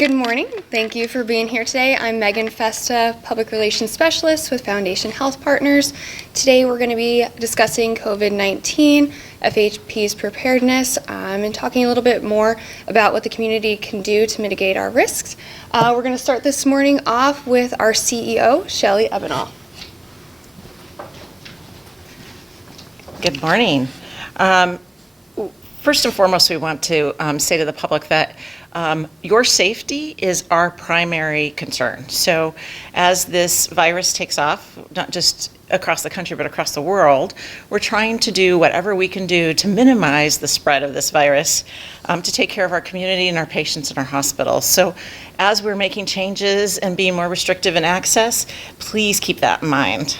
Good morning. Thank you for being here today. I'm Megan Festa, Public Relations Specialist with Foundation Health Partners. Today we're going to be discussing COVID-19, FHP's preparedness, and talking a little bit more about what the community can do to mitigate our risks. We're going to start this morning off with our CEO, Shelley Ebenall. Good morning. First and foremost, we want to say to the public that your safety is our primary concern. So as this virus takes off, not just across the country, but across the world, we're trying to do whatever we can do to minimize the spread of this virus, to take care of our community and our patients in our hospitals. So as we're making changes and being more restrictive in access, please keep that in mind.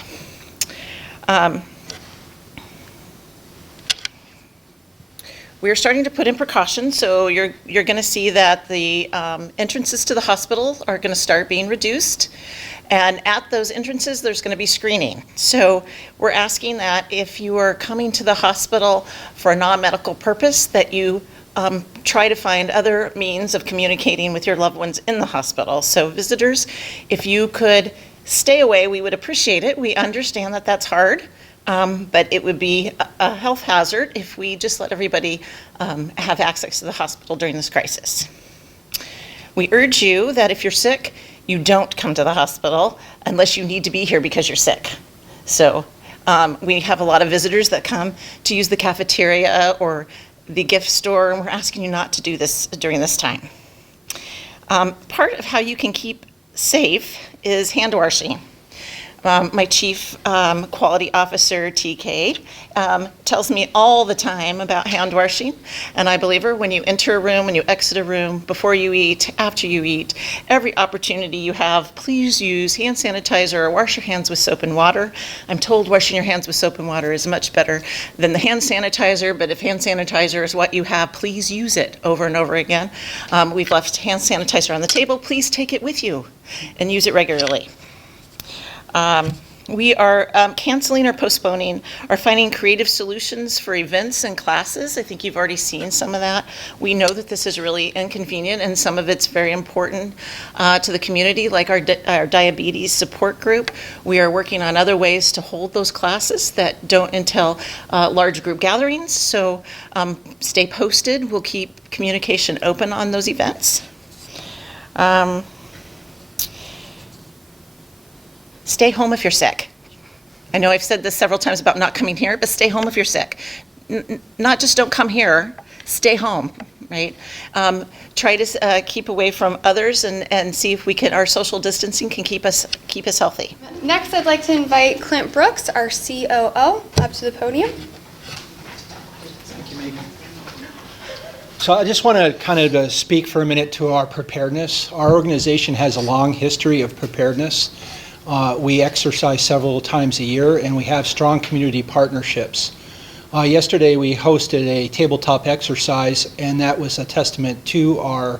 We're starting to put in precautions, so you're going to see that the entrances to the hospital are going to start being reduced. And at those entrances, there's going to be screening. So we're asking that if you are coming to the hospital for a non-medical purpose, that you try to find other means of communicating with your loved ones in the hospital. So visitors, if you could stay away, we would appreciate it. We understand that that's hard. But it would be a health hazard if we just let everybody have access to the hospital during this crisis. We urge you that if you're sick, you don't come to the hospital unless you need to be here because you're sick. So we have a lot of visitors that come to use the cafeteria or the gift store, and we're asking you not to do this during this time. Part of how you can keep safe is hand washing. My chief quality officer, TK, tells me all the time about hand washing, and I believe her. When you enter a room, when you exit a room, before you eat, after you eat, every opportunity you have, please use hand sanitizer or wash your hands with soap and water. I'm told washing your hands with soap and water is much better than the hand sanitizer, but if hand sanitizer is what you have, please use it over and over again. We've left hand sanitizer on the table. Please take it with you and use it regularly. We are canceling or postponing or finding creative solutions for events and classes. I think you've already seen some of that. We know that this is really inconvenient, and some of it's very important to the community, like our diabetes support group. We are working on other ways to hold those classes that don't entail large group gatherings. So stay posted. We'll keep communication open on those events. Stay home if you're sick. I know I've said this several times about not coming here, but stay home if you're sick. Not just don't come here, stay home, right? Try to keep away from others and see if we can, our social distancing can keep us healthy. Next, I'd like to invite Clint Brooks, our COO, up to the podium. Thank you, Megan. So I just want to kind of speak for a minute to our preparedness. Our organization has a long history of preparedness. We exercise several times a year, and we have strong community partnerships. Yesterday we hosted a tabletop exercise, and that was a testament to our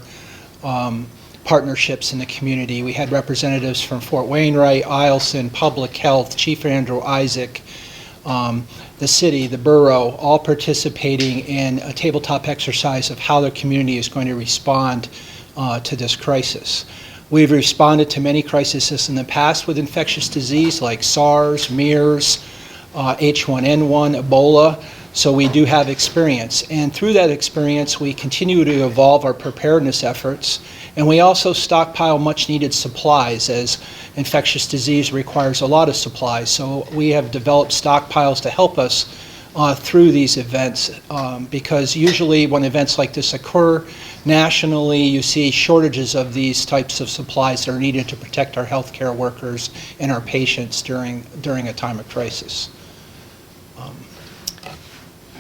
partnerships in the community. We had representatives from Fort Wainwright, Eielson, Public Health, Chief Andrew Isaac, the city, the borough, all participating in a tabletop exercise of how the community is going to respond to this crisis. We've responded to many crises in the past with infectious disease like SARS, MERS, H1N1, Ebola, so we do have experience. And through that experience, we continue to evolve our preparedness efforts, and we also stockpile much needed supplies, as infectious disease requires a lot of supplies. So we have developed stockpiles to help us through these events, because usually when events like this occur nationally, you see shortages of these types of supplies that are needed to protect our healthcare workers and our patients during a time of crisis.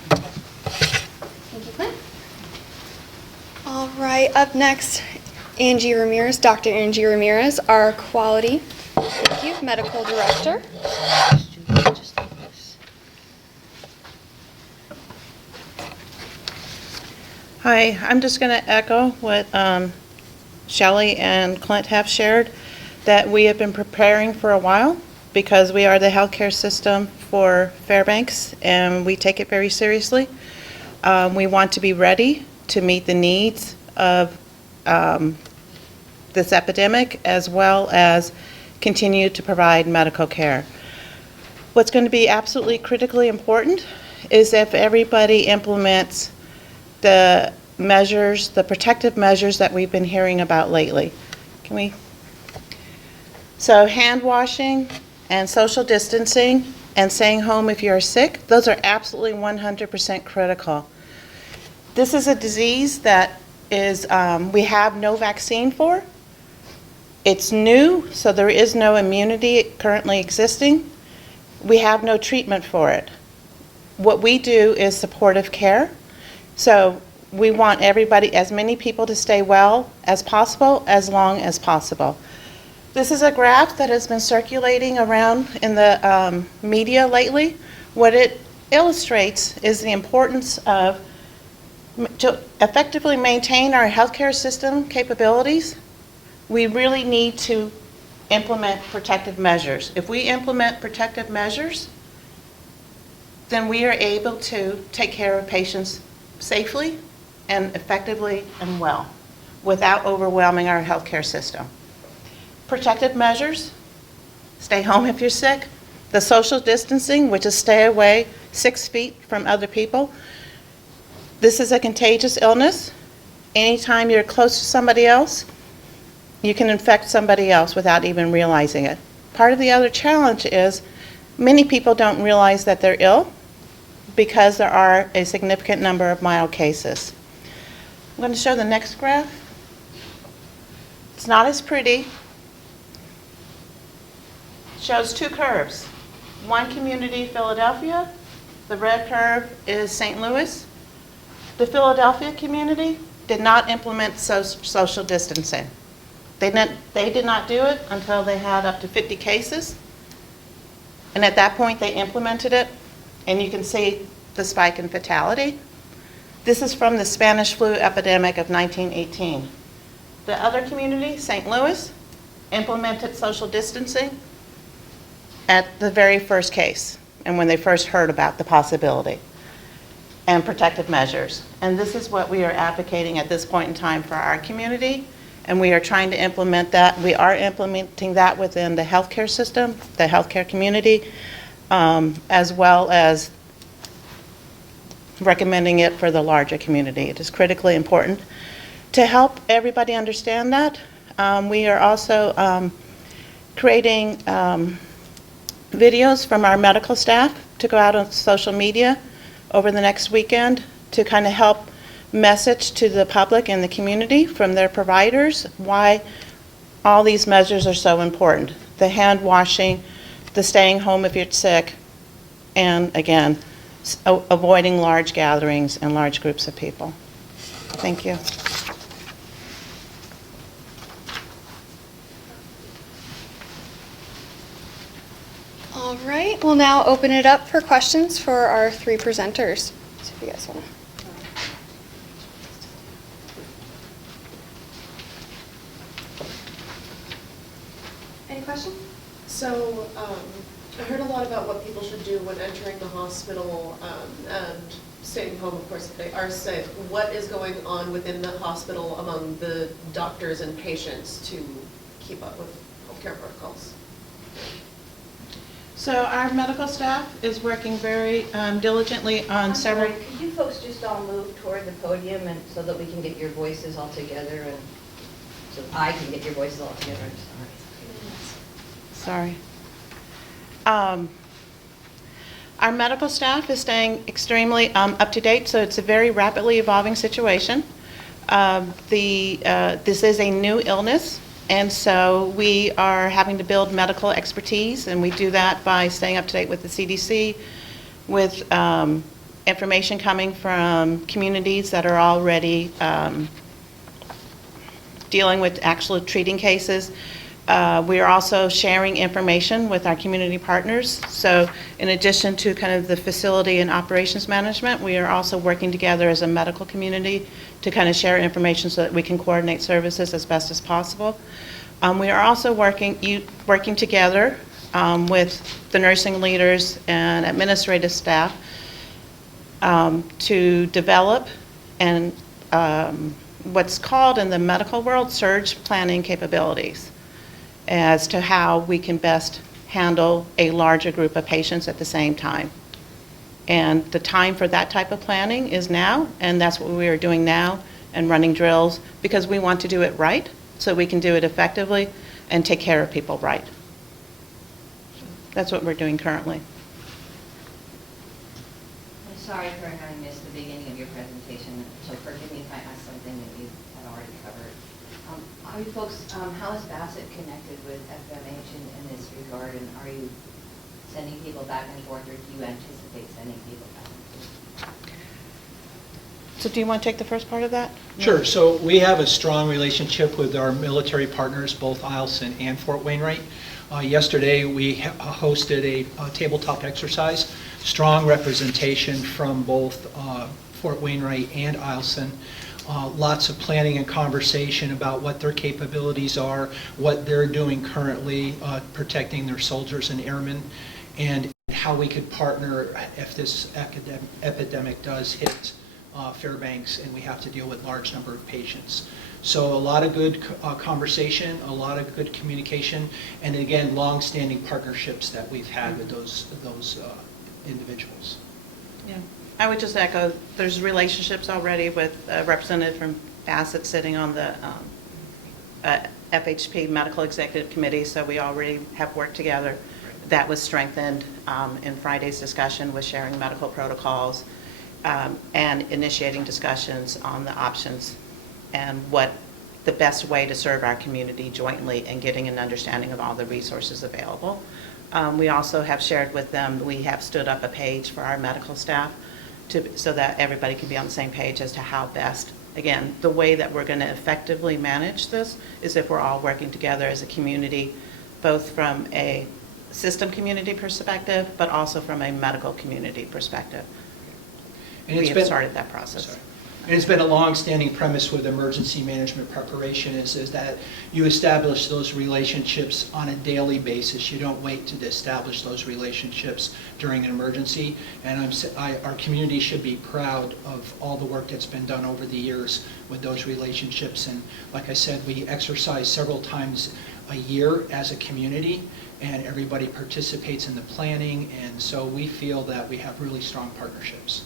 Thank you, Clint. All right, up next, Angie Ramirez, Dr. Angie Ramirez, our Quality Medical Director. Hi, I'm just going to echo what Shelley and Clint have shared, that we have been preparing for a while because we are the healthcare system for Fairbanks, and we take it very seriously. We want to be ready to meet the needs of this epidemic, as well as continue to provide medical care. What's going to be absolutely critically important is if everybody implements the measures, the protective measures that we've been hearing about lately. So hand washing and social distancing and staying home if you're sick, those are absolutely 100% critical. This is a disease that is, we have no vaccine for. It's new, so there is no immunity currently existing. We have no treatment for it. What we do is supportive care. So we want everybody, as many people to stay well as possible, as long as possible. This is a graph that has been circulating around in the media lately. What it illustrates is the importance of, to effectively maintain our healthcare system capabilities, we really need to implement protective measures. If we implement protective measures, then we are able to take care of patients safely and effectively and well without overwhelming our healthcare system. Protective measures, stay home if you're sick. The social distancing, which is stay away 6 feet from other people. This is a contagious illness. Anytime you're close to somebody else, you can infect somebody else without even realizing it. Part of the other challenge is many people don't realize that they're ill because there are a significant number of mild cases. I'm going to show the next graph. It's not as pretty. Shows 2 curves. One community, Philadelphia. The red curve is St. Louis. The Philadelphia community did not implement social distancing. They did not do it until they had up to 50 cases. And at that point, they implemented it. And you can see the spike in fatality. This is from the Spanish flu epidemic of 1918. The other community, St. Louis, implemented social distancing at the very first case and when they first heard about the possibility, and protective measures. And this is what we are advocating at this point in time for our community, and we are trying to implement that. We are implementing that within the healthcare system, the healthcare community, as well as recommending it for the larger community. It is critically important. To help everybody understand that, we are also creating videos from our medical staff to go out on social media over the next weekend to kind of help message to the public and the community from their providers why all these measures are so important. The hand washing, the staying home if you're sick, and again, avoiding large gatherings and large groups of people. Thank you. All right, we'll now open it up for questions for our 3 presenters. So if you guys want to. Any questions? So, I heard a lot about what people should do when entering the hospital and staying home, of course, if they are sick. What is going on within the hospital among the doctors and patients to keep up with healthcare protocols? So our medical staff is working very diligently on several. Sorry, could you folks just all move toward the podium and so that we can get your voices all together and so I can get your voices all together? I'm sorry. Our medical staff is staying extremely up to date, so it's a very rapidly evolving situation. This is a new illness, and so we are having to build medical expertise, and we do that by staying up to date with the CDC, with information coming from communities that are already dealing with actual treating cases. We are also sharing information with our community partners. So in addition to kind of the facility and operations management, we are also working together as a medical community to kind of share information so that we can coordinate services as best as possible. We are also working together with the nursing leaders and administrative staff to develop and what's called in the medical world surge planning capabilities as to how we can best handle a larger group of patients at the same time. And the time for that type of planning is now, and that's what we are doing now and running drills because we want to do it right so we can do it effectively and take care of people right. That's what we're doing currently. I'm sorry for having missed the beginning of your presentation, so forgive me if I ask something that you have already covered. Are you folks, how is Bassett connected with FMH in this regard, and are you sending people back and forth, or do you anticipate sending people back and forth? So do you want to take the first part of that? Sure. So we have a strong relationship with our military partners, both Eielson and Fort Wainwright. Yesterday, we hosted a tabletop exercise, strong representation from both Fort Wainwright and Eielson. Lots of planning and conversation about what their capabilities are, what they're doing currently, protecting their soldiers and airmen, and how we could partner if this epidemic does hit Fairbanks and we have to deal with large number of patients. So a lot of good conversation, a lot of good communication, and again, long-standing partnerships that we've had with those individuals. Yeah, I would just echo, there's relationships already with a representative from Bassett sitting on the FHP Medical Executive Committee, so we already have worked together. That was strengthened in Friday's discussion with sharing medical protocols and initiating discussions on the options and what the best way to serve our community jointly and getting an understanding of all the resources available. We also have shared with them, we have stood up a page for our medical staff so that everybody can be on the same page as to how best, again, the way that we're going to effectively manage this is if we're all working together as a community, both from a system community perspective, but also from a medical community perspective. And we have started that process. Sorry. And it's been a long-standing premise with emergency management preparation is that you establish those relationships on a daily basis. You don't wait to establish those relationships during an emergency. And our community should be proud of all the work that's been done over the years with those relationships. And like I said, we exercise several times a year as a community, and everybody participates in the planning. And so we feel that we have really strong partnerships.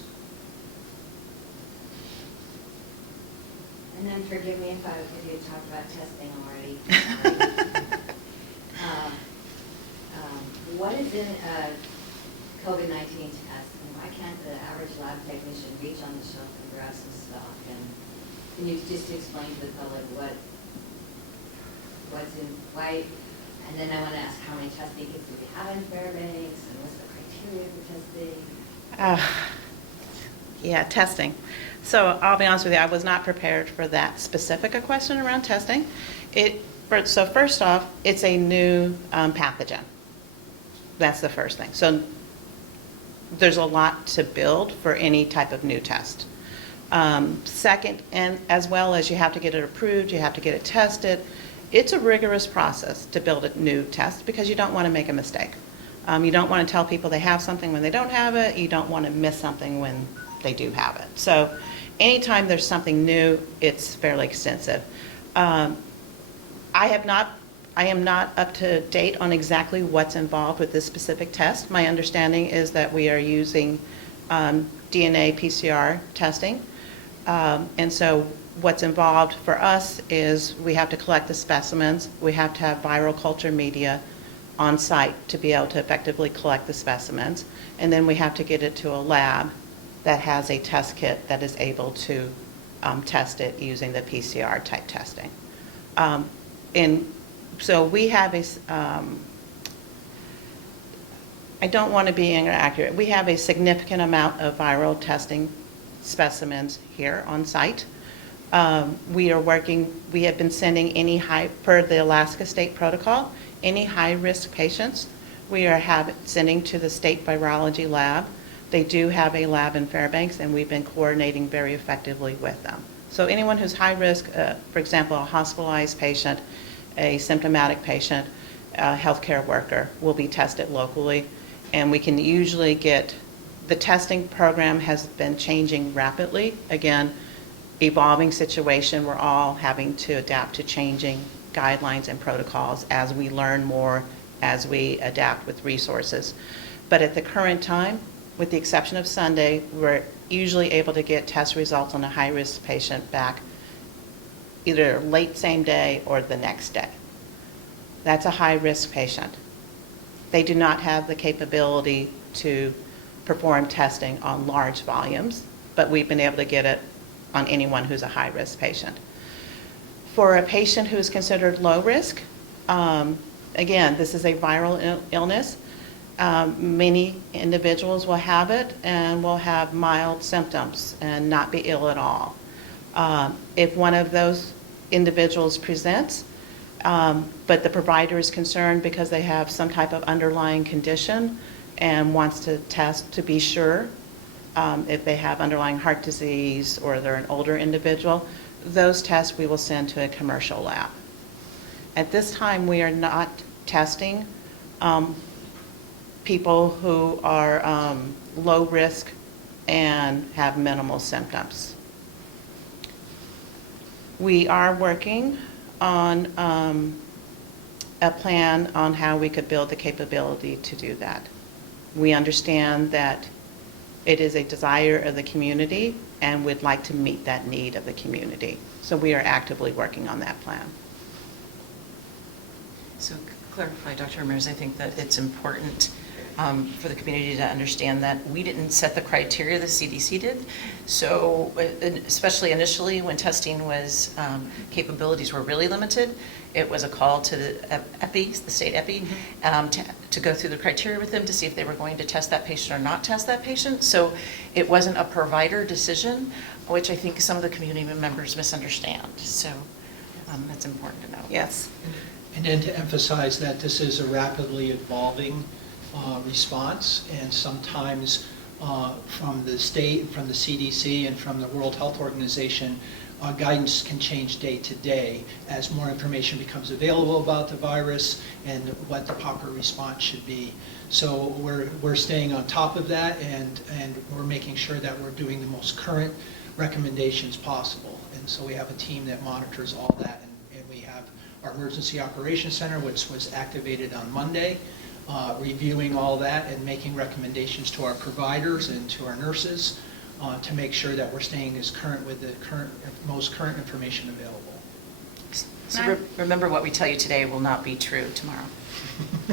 And then forgive me if you talked about testing already. What is in a COVID-19 test, and why can't the average lab technician reach on the shelf and grab some stuff? And can you just explain to the public what's in, why? And then I want to ask how many testing kits do we have in Fairbanks, and what's the criteria for testing? Yeah, testing. So I'll be honest with you, I was not prepared for that specific a question around testing. So first off, it's a new pathogen. That's the first thing. So there's a lot to build for any type of new test. Second, and as well as you have to get it approved, you have to get it tested. It's a rigorous process to build a new test because you don't want to make a mistake. You don't want to tell people they have something when they don't have it. You don't want to miss something when they do have it. So anytime there's something new, it's fairly extensive. I am not up to date on exactly what's involved with this specific test. My understanding is that we are using DNA PCR testing. And so what's involved for us is we have to collect the specimens. We have to have viral culture media on site to be able to effectively collect the specimens. And then we have to get it to a lab that has a test kit that is able to test it using the PCR type testing. And so we have I don't want to be inaccurate, we have a significant amount of viral testing specimens here on site. We have been sending any per the Alaska State Protocol, any high-risk patients, we are sending to the state virology lab. They do have a lab in Fairbanks, and we've been coordinating very effectively with them. So anyone who's high risk, for example, a hospitalized patient, a symptomatic patient, a healthcare worker will be tested locally, and we can usually the testing program has been changing rapidly. Again, evolving situation. We're all having to adapt to changing guidelines and protocols as we learn more, as we adapt with resources. But at the current time, with the exception of Sunday, we're usually able to get test results on a high-risk patient back either late same day or the next day. That's a high-risk patient. They do not have the capability to perform testing on large volumes, but we've been able to get it on anyone who's a high-risk patient. For a patient who is considered low risk, again, this is a viral illness. Many individuals will have it and will have mild symptoms and not be ill at all. If one of those individuals presents, but the provider is concerned because they have some type of underlying condition and wants to test to be sure if they have underlying heart disease or they're an older individual, those tests we will send to a commercial lab. At this time, we are not testing people who are low risk and have minimal symptoms. We are working on a plan on how we could build the capability to do that. We understand that it is a desire of the community and would like to meet that need of the community. So we are actively working on that plan. So clarify, Dr. Ramirez, I think that it's important for the community to understand that we didn't set the criteria, the CDC did. So especially initially when testing was, capabilities were really limited, it was a call to the EPI, the state EPI, to go through the criteria with them to see if they were going to test that patient or not test that patient. So it wasn't a provider decision, which I think some of the community members misunderstand. So that's important to know. Yes. And then to emphasize that this is a rapidly evolving response, and sometimes from the state, from the CDC, and from the World Health Organization, guidance can change day to day as more information becomes available about the virus and what the proper response should be. So we're staying on top of that, and we're making sure that we're doing the most current recommendations possible. And so we have a team that monitors all that, and we have our Emergency Operations Center, which was activated on Monday, reviewing all that and making recommendations to our providers and to our nurses to make sure that we're staying as current with the most current information available. So remember, what we tell you today will not be true tomorrow.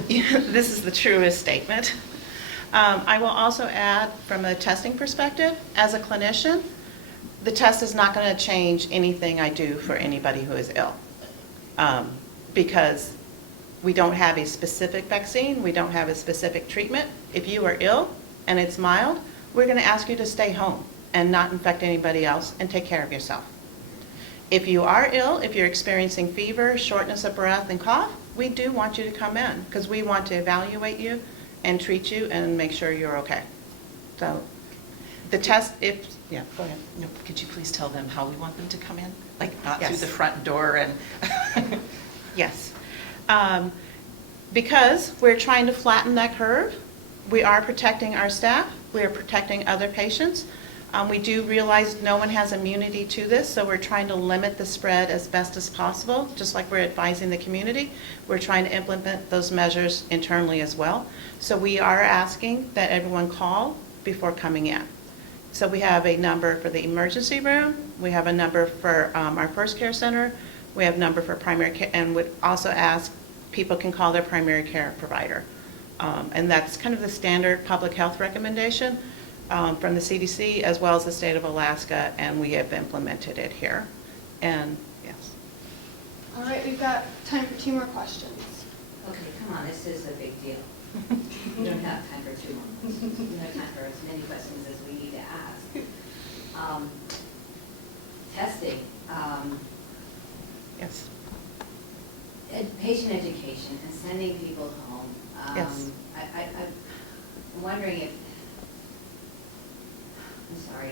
This is the truest statement. I will also add, from a testing perspective, as a clinician, the test is not going to change anything I do for anybody who is ill. Because we don't have a specific vaccine, we don't have a specific treatment. If you are ill and it's mild, we're going to ask you to stay home and not infect anybody else and take care of yourself. If you are ill, if you're experiencing fever, shortness of breath, and cough, we do want you to come in because we want to evaluate you and treat you and make sure you're okay. So the test, yeah, go ahead. No, could you please tell them how we want them to come in? Like not Yes. through the front door and... Yes. Because we're trying to flatten that curve, we are protecting our staff, we are protecting other patients. We do realize no one has immunity to this, so we're trying to limit the spread as best as possible, just like we're advising the community. We're trying to implement those measures internally as well. So we are asking that everyone call before coming in. So we have a number for the emergency room, we have a number for our first care center, we have a number for primary care, and would also ask people can call their primary care provider. And that's kind of the standard public health recommendation from the CDC as well as the state of Alaska, and we have implemented it here. And yes. All right, we've got time for 2 more questions. Okay, come on, this is a big deal. You don't have time for 2 more questions. You have time for as many questions as we need to ask. Testing. Yes. Patient education and sending people home. Yes. I'm wondering if, I'm sorry,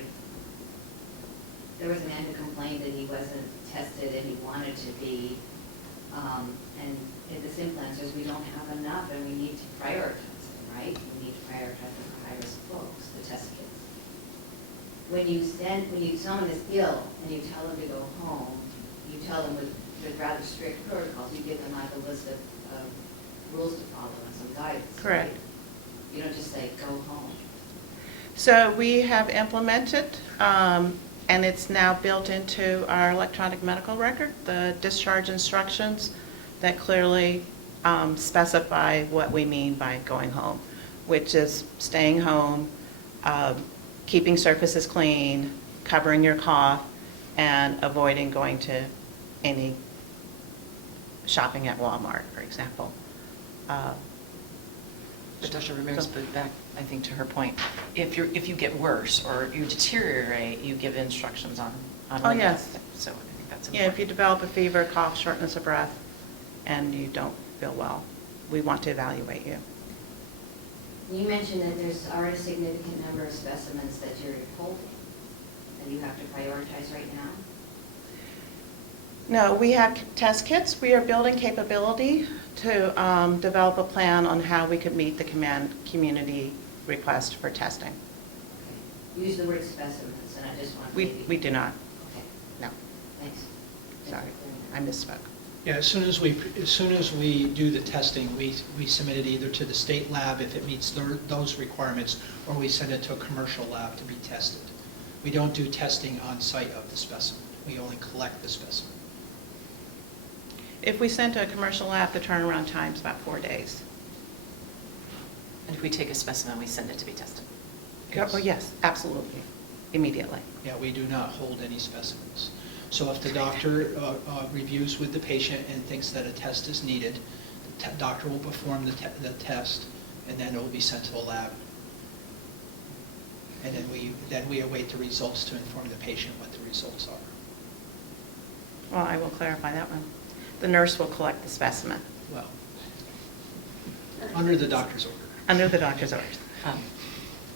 there was a man who complained that he wasn't tested and he wanted to be, and the simple answer is we don't have enough and we need to prioritize it, right? We need to prioritize it for high-risk folks, the test kits. when someone is ill and you tell them to go home, you tell them with rather strict protocols, you give them like a list of rules to follow and some guidance. Correct. Right? You don't just say, go home. So we have implemented, and it's now built into our electronic medical record, the discharge instructions that clearly specify what we mean by going home, which is staying home, keeping surfaces clean, covering your cough, and avoiding going to any shopping at Walmart, for example. But Dr. Ramirez, but back, I think, to her point, if you get worse or you deteriorate, you give instructions on Oh, yes. So I think that's Yeah, important. if you develop a fever, cough, shortness of breath, and you don't feel well, we want to evaluate you. You mentioned that there's already a significant number of specimens that you're holding, and you have to prioritize right now? No, we have test kits. We are building capability to develop a plan on how we could meet the community request for testing. Okay. Use the word specimens, and I just want to... We do not. Okay, No, thanks. sorry, I misspoke. Yeah, as soon as we do the testing, we submit it either to the state lab if it meets those requirements, or we send it to a commercial lab to be tested. We don't do testing on site of the specimen. We only collect the specimen. If we send to a commercial lab, the turnaround time is about 4 days. And if we take a specimen, we send it to be tested. Yes. Oh, yes, absolutely, immediately. Yeah, we do not hold any specimens. So if the doctor reviews with the patient and thinks that a test is needed, the doctor will perform the test, and then it will be sent to a lab. And then we await the results to inform the patient what the results are. Well, I will clarify that one. The nurse will collect the specimen Well, under the doctor's order. under the doctor's orders.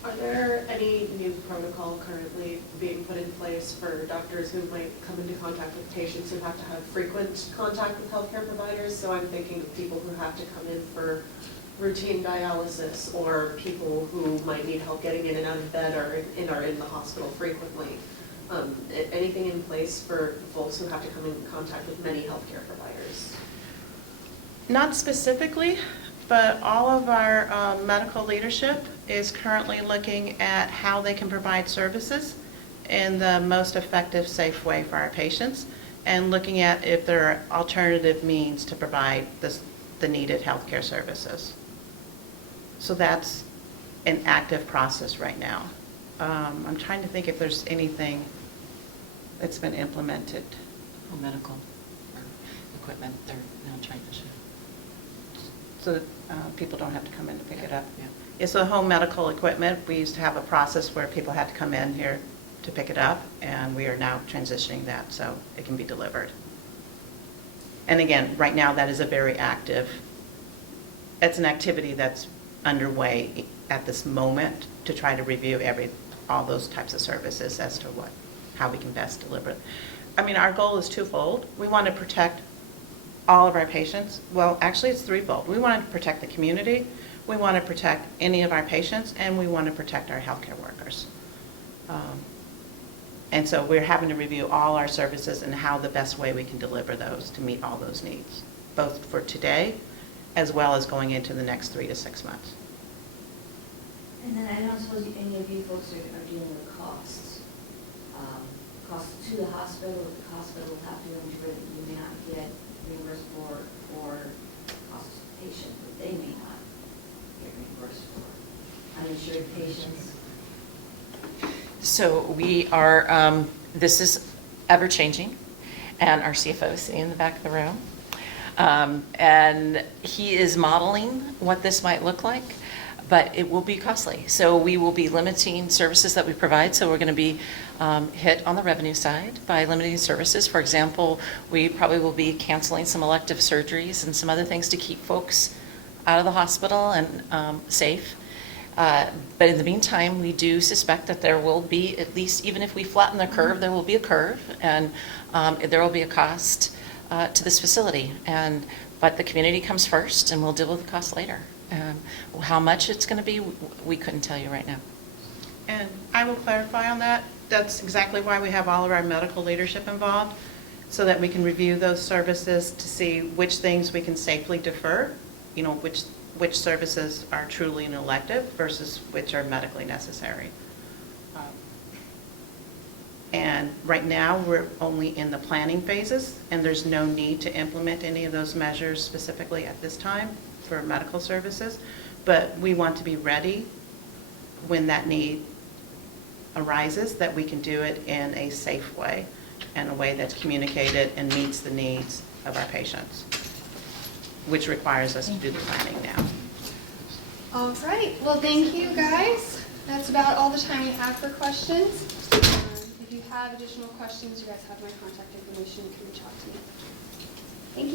Are there any new protocol currently being put in place for doctors who might come into contact with patients who have to have frequent contact with healthcare providers? So I'm thinking of people who have to come in for routine dialysis, or people who might need help getting in and out of bed, or are in the hospital frequently. Anything in place for folks who have to come in contact with many healthcare providers? Not specifically, but all of our medical leadership is currently looking at how they can provide services in the most effective, safe way for our patients, and looking at if there are alternative means to provide the needed healthcare services. So that's an active process right now. I'm trying to think if there's anything that's been implemented. Home medical or equipment, they're now trying to show. So that people don't have to come in to pick it up. Yeah. It's the home medical equipment. We used to have a process where people had to come in here to pick it up, and we are now transitioning that so it can be delivered. And again, right now, that is a very active, it's an activity that's underway at this moment to try to review all those types of services as to how we can best deliver it. I mean, our goal is twofold. We want to protect all of our patients. Well, actually, it's threefold. We want to protect the community, we want to protect any of our patients, and we want to protect our healthcare workers. And so we're having to review all our services and how the best way we can deliver those to meet all those needs, both for today as well as going into the next 3 to 6 months. And then I don't suppose any of you folks are dealing with costs. Costs to the hospital, the hospital will have to ensure that you may not get reimbursed for, or costs to the patient that they may not get reimbursed for. Uninsured patients. So we are, this is ever-changing, and our CFO is sitting in the back of the room. And he is modeling what this might look like, but it will be costly. So we will be limiting services that we provide. So we're going to be hit on the revenue side by limiting services. For example, we probably will be canceling some elective surgeries and some other things to keep folks out of the hospital and safe. But in the meantime, we do suspect that there will be, at least even if we flatten the curve, there will be a curve, and there will be a cost to this facility. But the community comes first, and we'll deal with the cost later. How much it's going to be, we couldn't tell you right now. And I will clarify on that. that's exactly why we have all of our medical leadership involved, so that we can review those services to see which things we can safely defer, which services are truly an elective versus which are medically necessary. And right now, we're only in the planning phases, and there's no need to implement any of those measures specifically at this time for medical services. But we want to be ready when that need arises, that we can do it in a safe way, and a way that's communicated and meets the needs of our patients, which requires us to do the planning now. All right, well, thank you, guys. That's about all the time we have for questions. If you have additional questions, you guys have my contact information. You can reach out to me.